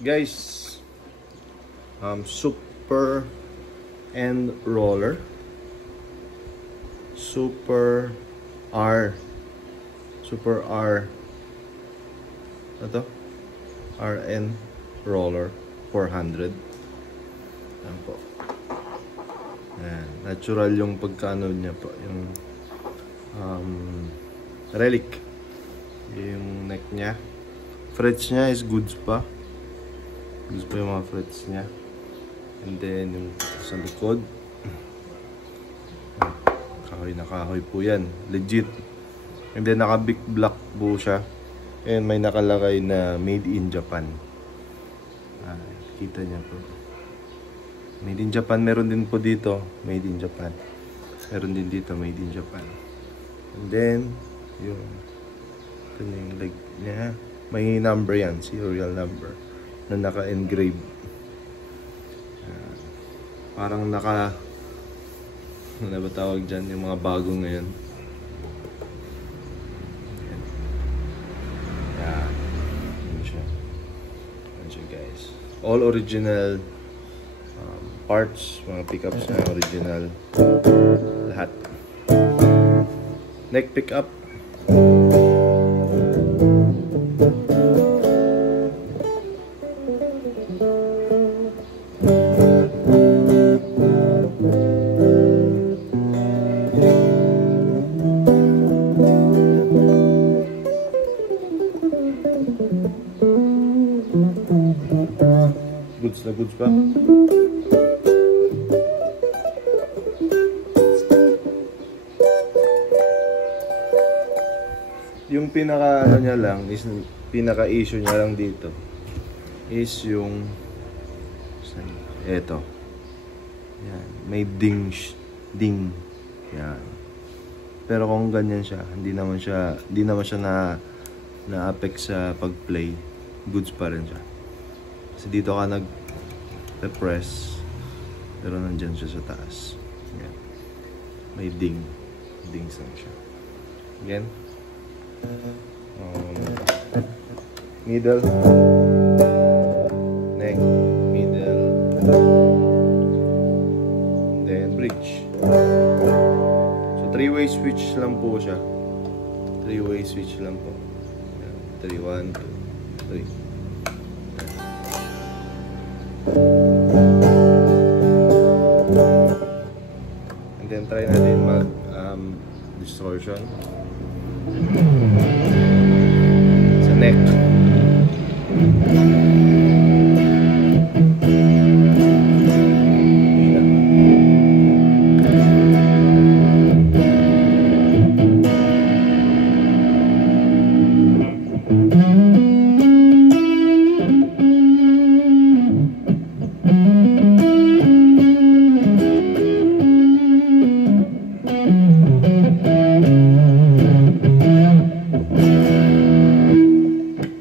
Guys, Super and Roller. Super R. Ito? RN Roller 400. Ayan po. Ayan. Natural yung pagkano niya po. Yung relic. Yung neck niya. Frets niya is goods pa. Goods pa yung mga frets niya. And then yung sa likod. Kahoy na kahoy po yan. Legit. And then naka big black po siya. And may nakalagay na made in Japan. Kita niya po. Made in Japan. Meron din po dito. Made in Japan. Meron din dito. Made in Japan. And then yung leg niya. May number yan. Serial number. Na naka-engrave. Parang naka... Ano ba tawag dyan? Yung mga bago ngayon. Yan. Yan siya. Yan siya guys. All original parts. Mga pickups na original. Lahat. Neck pickup. Goods na goods pa. Yung pinaka ano niya lang is pinaka issue niya lang dito is yung eto. Yan, may ding. Yan. Pero kung ganyan siya, hindi naman siya na-affect sa pag-play. Goods pa rin siya. Kasi dito ka nag-press, pero nandyan siya sa taas. Yan. May dings lang siya. Again. Middle, neck, middle, then bridge. So 3-way switch lang po siya. 3-way switch lang po. 3, 1, 2, 3. And then try natin mag distortion sa neck.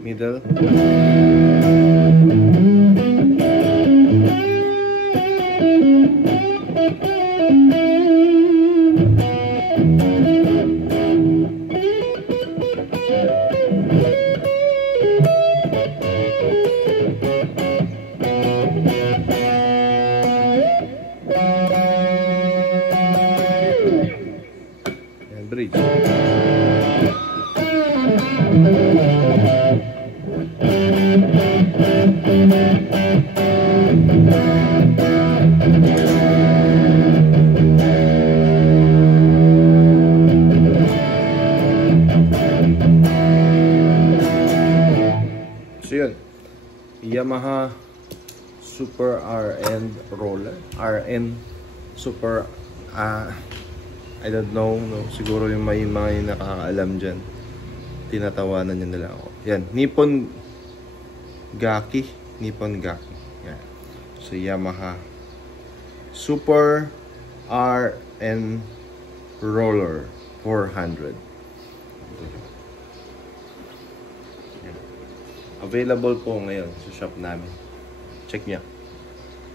Middle. And bridge. So yun, Yamaha Super RN Roller, RN Super, I don't know, no? Siguro yung may mga nakakaalam dyan, tinatawanan nyo nila ako. Yan, Nippon Gaki. Yan. So Yamaha Super RN Roller 400. Available po ngayon sa shop namin. Check niya.